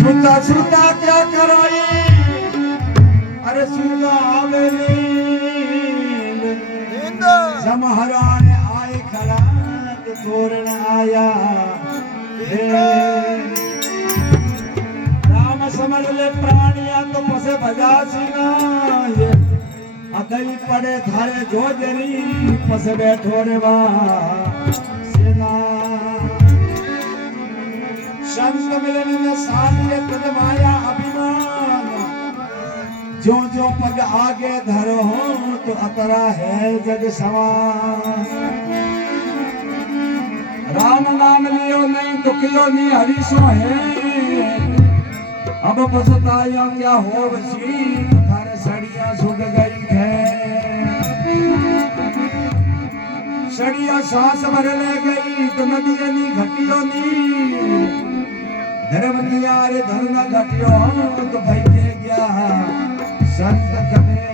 छूता छूता क्या कराई अरे सुना आवे नींद समहराने आए खड़ा तो तोरण आया राम समझ ले प्राणिया तो पसे भजा सीना ये अदई पड़े थारे जोजरी पसे बैठो रे वा सेना संत मिलन में साध्य तुझ माया अभिमान जो जो पग आगे धरो तो अतरा है जग सवार राम नाम लियो नहीं दुखियो नहीं हरीसो है अब पछताया क्या हो बसी थारे सड़िया सुख गई है सड़िया सांस भर ले गई तो नदी नहीं घटियो नहीं धर्म किया रे धर्म घटियो तो भाई के गया संत कमे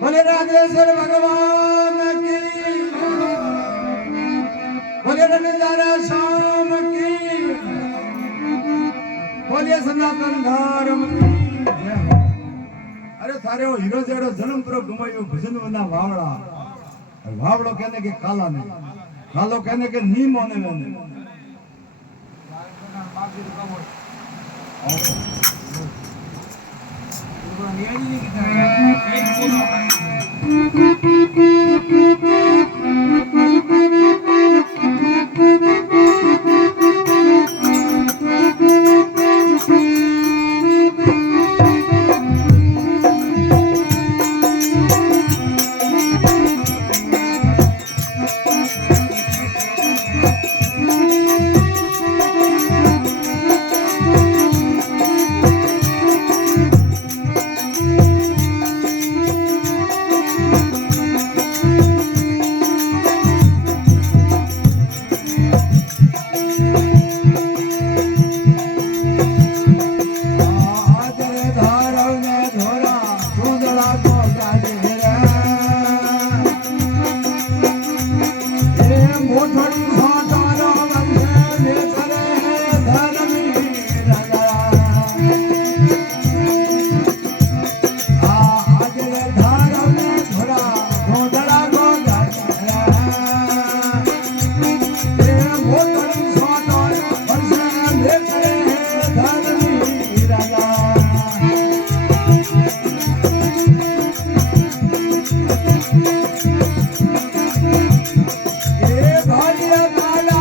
બોલે રાધેશ્વર ભગવાન કી બોલે નજારા શામ કી બોલે સનાતન ધર્મ કી જય હો. અરે તારે હીરો જેડો જન્મ કરો ગુમાયો ભજન વના વાવડા વાવડો कहने કે કાલા ને કાલો कहने કે નીમો ને મને ભાલિયા કાલા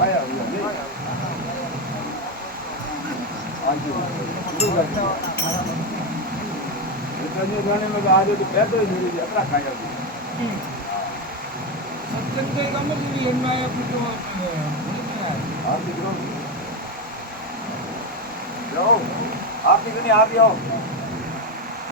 आया हुआ नहीं आज शुरू कर इतने गाने में आज तो पैदल ही मेरी यात्रा खाया सत्संग के काम में भी एंड में आया फिर तो आप दिख रहे हो जाओ आप दिख नहीं आप ही आओ